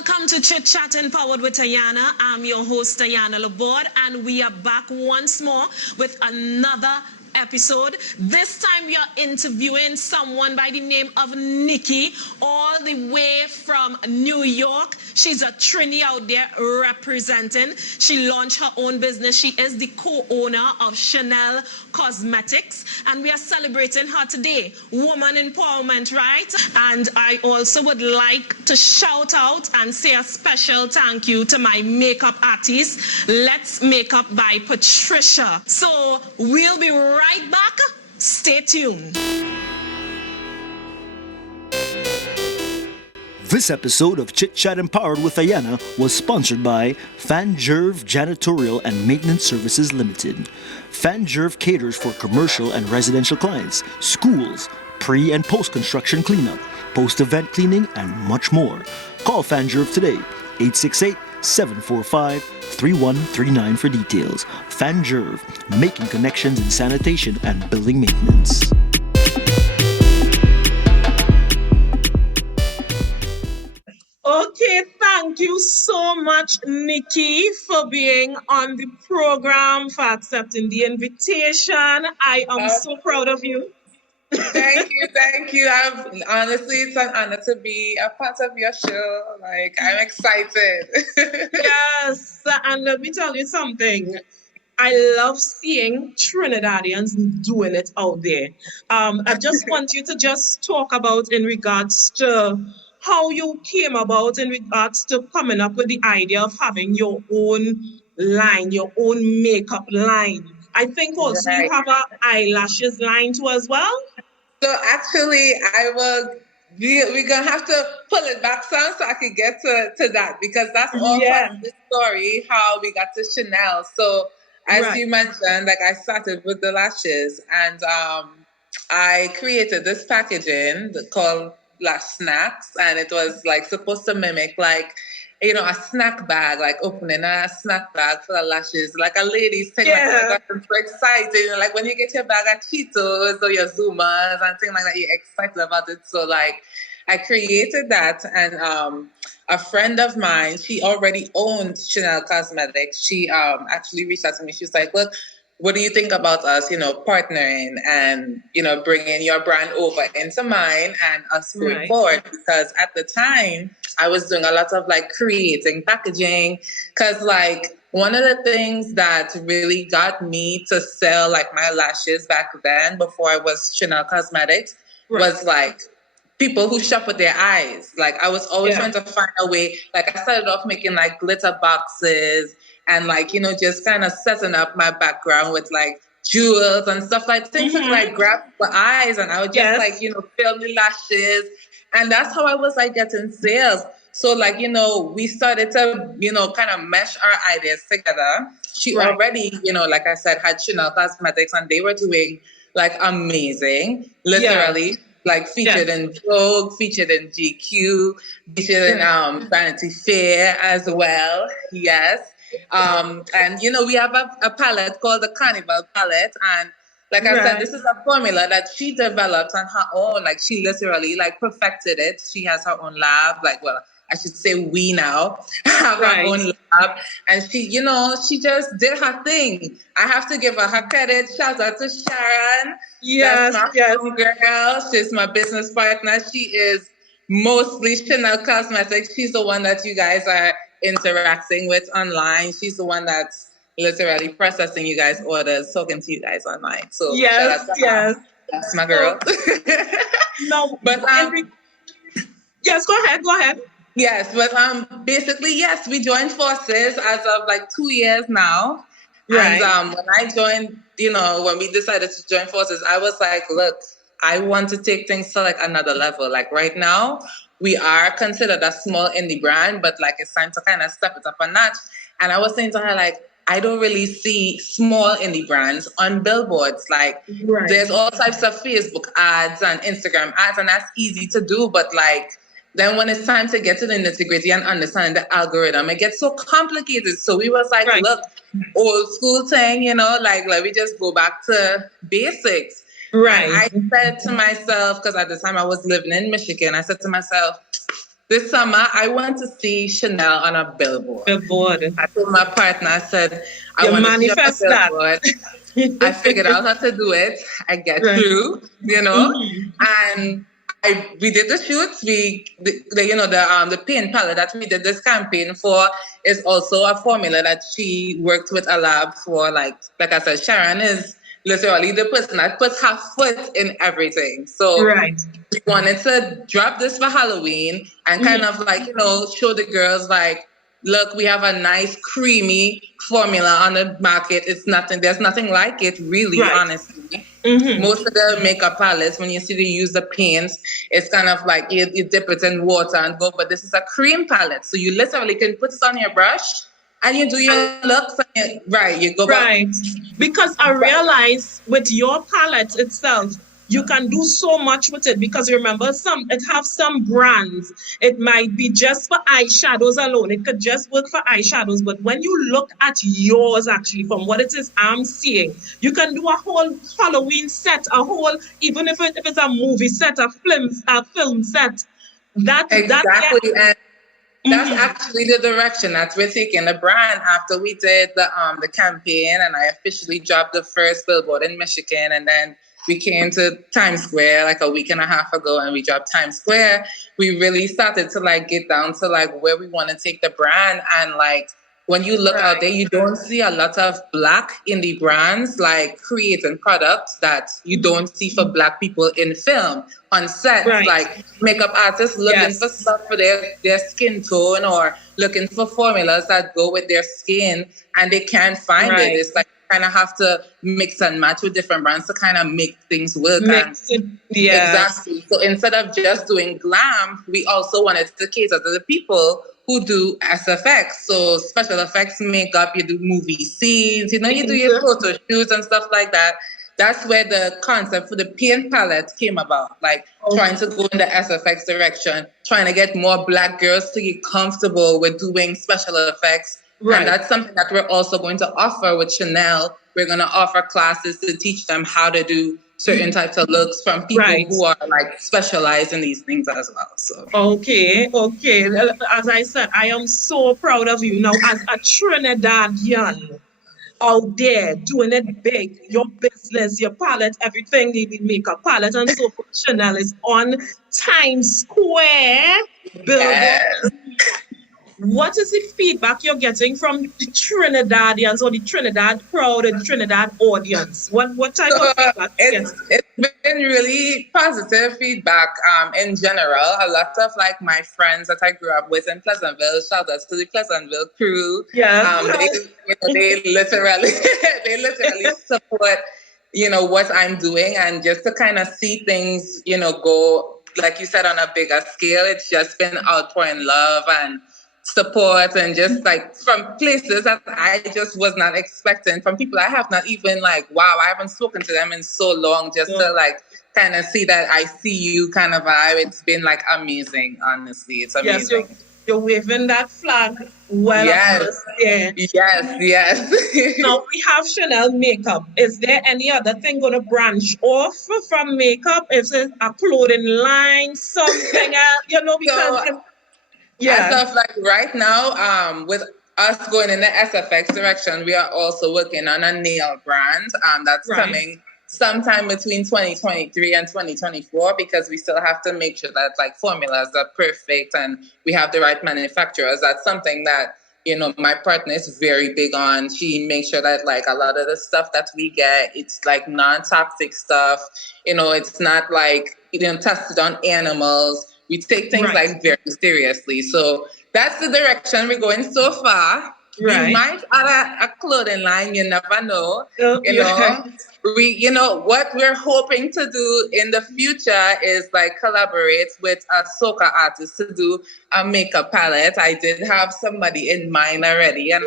Welcome to Chit Chat Empowered with Ayanna. I'm your host, Ayannalabordemediaproductions, and we are back once more with another episode. This time we are interviewing someone by the name of Nikky, all the way from New York. She's a Trini out there representing. She launched her own business. She is the co-owner of Shanel Cosmetics, and we are celebrating her today. Woman empowerment, right? And I also would like to shout out and say a special thank you to my makeup artist, Let's Makeup by Patricia. So we'll be right back. Stay tuned. This episode of Chit Chat Empowered with Ayanna was sponsored by Fanjerv Janitorial and Maintenance Services Limited. Fanjerv caters for commercial and residential clients, schools, pre- and post-construction cleanup, post-event cleaning, and much more. Call Fanjerv today, 868-745-3139 for details. Fanjerv, making connections in sanitation and building maintenance. Okay, thank you so much, Nikky, for being on the program, for accepting the invitation. I am so proud of you. Thank you. Honestly, it's an honor to be a part of your show. Like, I'm excited. Yes, and let me tell you something. I love seeing Trinidadians doing it out there. I just want you to just talk about in regards to how you came about in regards to coming up with the idea of having your own line, your own makeup line. I think also you have an eyelashes line too as well. So actually, we're going to have to pull it back some so I could get to that, because that's all part of the story, how we got to Shanel. So as you mentioned, like, I started with the lashes, and I created this packaging called Lash Snacks, and it was like supposed to mimic like, you know, a snack bag, like opening a snack bag for the lashes, like a lady's thing. Like, oh my God, I'm so excited. You know, like when you get your bag of Cheetos or your Zumas and things like that, you're excited about it. So like, I created that, and a friend of mine, she already owned Shanel Cosmetics. She actually reached out to me. She was like, look, what do you think about us, you know, partnering and, you know, bringing your brand over into mine and us going forward? Because at the time, I was doing a lot of like creating packaging, because like one of the things that really got me to sell like my lashes back then, before I was Shanel Cosmetics, was like people who shop with their eyes. Like, I was always trying to find a way. Like, I started off making like glitter boxes and like, you know, just kind of setting up my background with like jewels and stuff, like things that like grab the eyes, and I would just like, you know, film the lashes, and that's how I was like getting sales. So like, you know, we started to, you know, kind of mesh our ideas together. She already, you know, like I said, had Shanel Cosmetics, and they were doing like amazing, literally. Like featured in Vogue, featured in GQ, featured in Vanity Fair as well. Yes. And you know, we have a palette called the Carnival palette, and like I said, this is a formula that she developed on her own. Like, she literally like perfected it. She has her own lab. Like, well, I should say we now have our own lab, and she, you know, she just did her thing. I have to give her credit. Shout out to Sharon. That's my girl. She's my business partner. She is mostly Shanel Cosmetics. She's the one that you guys are interacting with online. She's the one that's literally processing you guys' orders, talking to you guys online. So shout out to her. That's my girl. No, but yes, go ahead. Yes, but basically, yes, we joined forces as of like 2 years now. And when I joined, you know, when we decided to join forces, I was like, look, I want to take things to like another level. Like, right now, we are considered a small indie brand, but like, it's time to kind of step it up a notch. And I was saying to her, like, I don't really see small indie brands on billboards. Like, there's all types of Facebook ads and Instagram ads, and that's easy to do. But like, then when it's time to get to the nitty-gritty and understand the algorithm, it gets so complicated. So we was like, look, old school thing, you know, like, let me just go back to basics. And I said to myself, because at the time I was living in Michigan, I said to myself, this summer, I want to see Chanel on a billboard. I told my partner, I said, I want to see on a billboard. I figured out how to do it. I get through, you know, and we did the shoots. The paint palette that we did this campaign for is also a formula that she worked with a lab for. Like I said, Sharon is literally the person that puts her foot in everything. So we wanted to drop this for Halloween and kind of like, you know, show the girls like, look, we have a nice creamy formula on the market. There's nothing like it, really, honestly. Most of the makeup palettes, when you see they use the paints, it's kind of like you dip it in water and go, but this is a cream palette. So you literally can put it on your brush and you do your looks, and you go back. Because I realize with your palette itself, you can do so much with it, because remember, it have some brands. It might be just for eyeshadows alone. It could just work for eyeshadows. But when you look at yours, actually, from what it is I'm seeing, you can do a whole Halloween set, even if it's a movie set, a film set. Exactly. And that's actually the direction that we're taking the brand after we did the campaign, and I officially dropped the first billboard in Michigan, and then we came to Time Square like a week and a half ago, and we dropped Time Square. We really started to like get down to like where we want to take the brand. And like when you look out there, you don't see a lot of Black indie brands like creating products that you don't see for Black people in film on set. Like makeup artists looking for stuff for their skin tone, or looking for formulas that go with their skin, and they can't find it. It's like kind of have to mix and match with different brands to kind of make things work. Exactly. So instead of just doing glam, we also wanted to cater to the people who do SFX. So special effects makeup, you do movie scenes, you know, you do your photo shoots and stuff like that. That's where the concept for the paint palette came about, like trying to go in the SFX direction, trying to get more Black girls to get comfortable with doing special effects. And that's something that we're also going to offer with Chanel. We're going to offer classes to teach them how to do certain types of looks from people who are like specialized in these things as well. So okay. As I said, I am so proud of you. Now, as a Trinidadian out there doing it big, your business, your palette, everything, the makeup palette and so forth, Chanel is on Time Square Billboard. What is the feedback you're getting from the Trinidadians or the Trinidad crowd and the Trinidad audience? What type of feedback? It's been really positive feedback in general. A lot of like my friends that I grew up with in Pleasantville, shout out to the Pleasantville crew. They literally support, you know, what I'm doing, and just to kind of see things, you know, go, like you said, on a bigger scale. It's just been outpouring love and support, and just like from places that I just was not expecting, from people I have not even like, wow, I haven't spoken to them in so long, just to like kind of see that I see you kind of vibe. It's been like amazing, honestly. It's amazing. Yes, you're waving that flag well. Yes. Now we have Chanel makeup. Is there any other thing going to branch off from makeup? Is it a clothing line, something else? You know, because as of like right now, with us going in the SFX direction, we are also working on a nail brand that's coming sometime between 2023 and 2024, because we still have to make sure that like formulas are perfect and we have the right manufacturers. That's something that, you know, my partner is very big on. She makes sure that like a lot of the stuff that we get, it's like non-toxic stuff. You know, it's not like, you know, tested on animals. We take things like very seriously. So that's the direction we're going so far. We might add a clothing line, you never know. You know, what we're hoping to do in the future is like collaborate with a soca artist to do a makeup palette. I did have somebody in mind already, and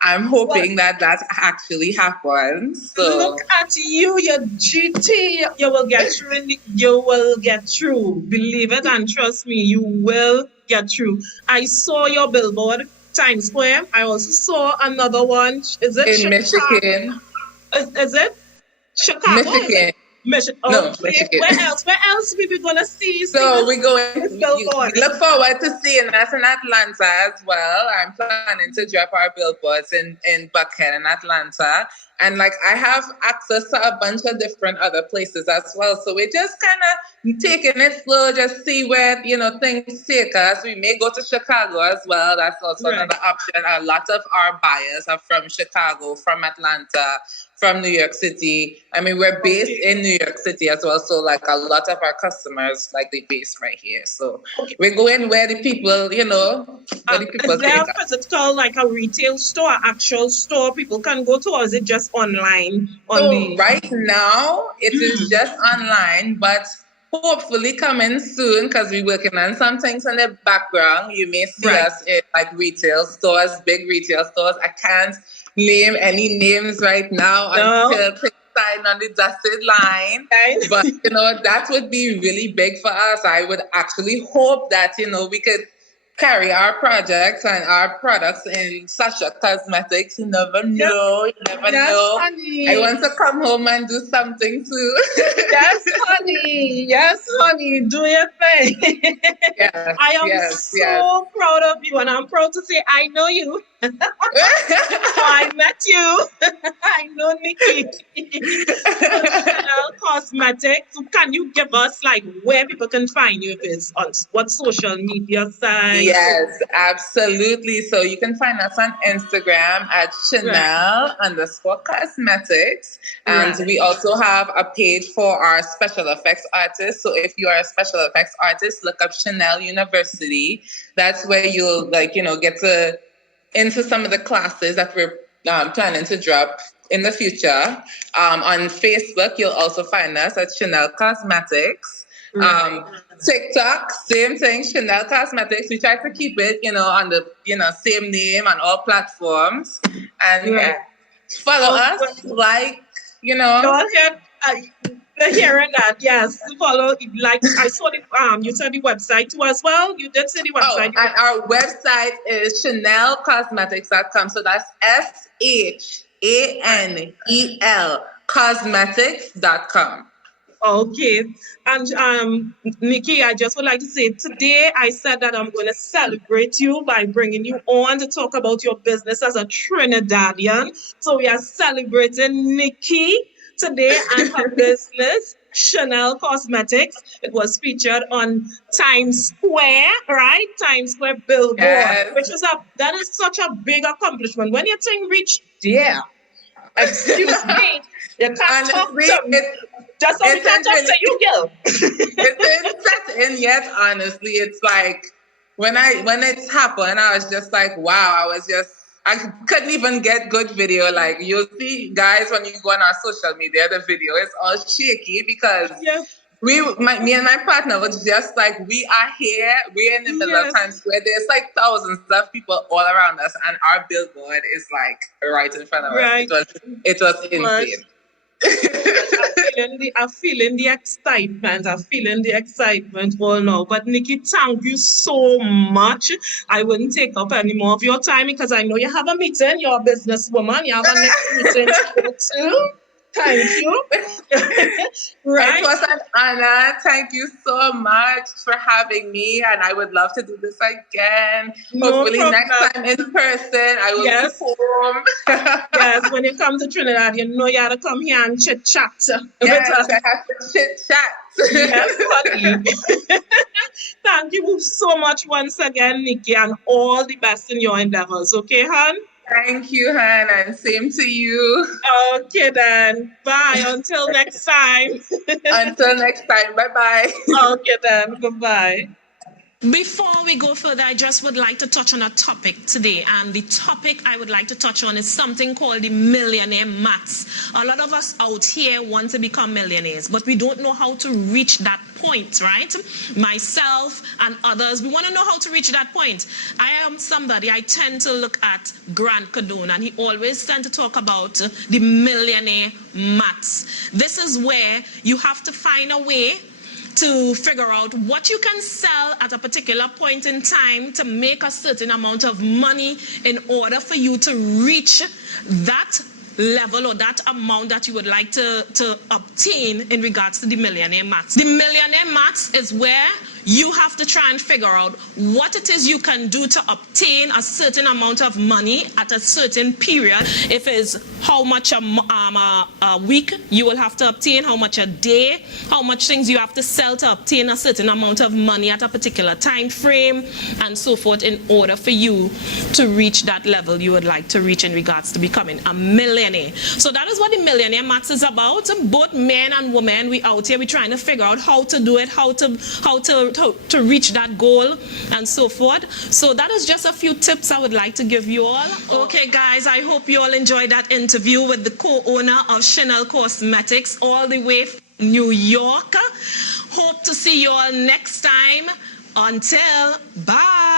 I'm hoping that actually happens. So look at you, your GT. You will get through. You will get through. Believe it and trust me, you will get through. I saw your billboard, Time Square. I also saw another one. Is it in Michigan? Is it Chicago? Michigan. No, Okay, Michigan. where else? Where else we be gonna see? So we Billboard. look forward to seeing us in Atlanta as well. I'm planning to drop our billboards in Buckhead in Atlanta. And like I have access to a bunch of different other places as well. So we're just kind of taking it slow, just see where, things take us. We may go to Chicago as well. That's also another option. A lot of our buyers are from Chicago, from Atlanta, from New York City. I mean, we're based in New York City as well. So like a lot of our customers, like they based right here. So we're going where the people, where the people is there a physical, like a retail store, actual store people can go to, or is it just online? Right now, it is just online, but hopefully coming soon, because we're working on some things in the background. You may see us in like retail stores, big retail stores. I can't name any names right now until things sign on the dotted line. But, that would be really big for us. I would actually hope that, we could carry our projects and our products in Sasha Cosmetics. You never know. You never know. Honey. I want to come home and do something too. Yes, honey. Yes, honey. Do your thing. Yes, I am so proud of you, and I'm proud to say I know you. I met you. I know Nikky. Shanel Cosmetics. So can you give us like where people can find you? If it's on what social media site? Yes, absolutely. So you can find us on Instagram at Chanel_Cosmetics. And we also have a page for our special effects artists. So if you are a special effects artist, look up Chanel University. That's where you'll get into some of the classes that we're planning to drop in the future. On Facebook, you'll also find us at Shanel Cosmetics. TikTok, same thing, Shanel Cosmetics. We try to keep it, on the, same name on all platforms. And follow us, Go ahead. Hearing that, yes. Follow, like I saw you said the website too as well. You did say the website. And our website is chanelcosmetics.com. So that's SHANEL cosmetics.com. Okay. And Nikky, I just would like to say today I said that I'm going to celebrate you by bringing you on to talk about your business as a Trinidadian. So we are celebrating Nikky today and her business, Shanel Cosmetics. It was featured on Time Square, right? Time Square Billboard, that is such a big accomplishment. When your thing reached there, excuse me, you can't talk to me. Just so we can't talk to you, girl. It's set in yet, honestly. It's like when it happened, I was just like, wow, I couldn't even get good video. Like you'll see, guys, when you go on our social media, the video is all shaky because me and my partner was just like, we are here, we're in the middle of Times Square. There's like thousands of people all around us, and our billboard is like right in front of us. It was insane. I'm feeling the excitement. All now. But Nikky, thank you so much. I wouldn't take up any more of your time because I know you have a meeting. You're a businesswoman. You have a next meeting to go to. Thank you. It was an honor. Thank you so much for having me, and I would love to do this again. Hopefully next time in person. I will be home. Yes, when you come to Trinidad, you know you have to come here and chit chat. Yes, I have to chit chat. Yes, honey. Thank you so much once again, Nikky, and all the best in your endeavors. Okay, hon? Thank you, hon, and same to you. Okay, then. Bye. Until next time. Until next time. Bye-bye. Okay, then. Goodbye. Before we go further, I just would like to touch on a topic today. And the topic I would like to touch on is something called the millionaire maths. A lot of us out here want to become millionaires, but we don't know how to reach that point, right? Myself and others, we want to know how to reach that point. I tend to look at Grant Cardone, and he always tend to talk about the millionaire maths. This is where you have to find a way to figure out what you can sell at a particular point in time to make a certain amount of money in order for you to reach that level or that amount that you would like to obtain in regards to the Millionaire Max. The Millionaire Max is where you have to try and figure out what it is you can do to obtain a certain amount of money at a certain period. If it's how much a week you will have to obtain, how much a day, how much things you have to sell to obtain a certain amount of money at a particular time frame, and so forth, in order for you to reach that level you would like to reach in regards to becoming a millionaire. So that is what the Millionaire Max is about. Both men and women, we out here, we're trying to figure out how to do it, how to reach that goal, and so forth. So that is just a few tips I would like to give you all. Okay guys, I hope you all enjoyed that interview with the co-owner of Shanel Cosmetics, all the way from New York. Hope to see you all next time. Until, bye.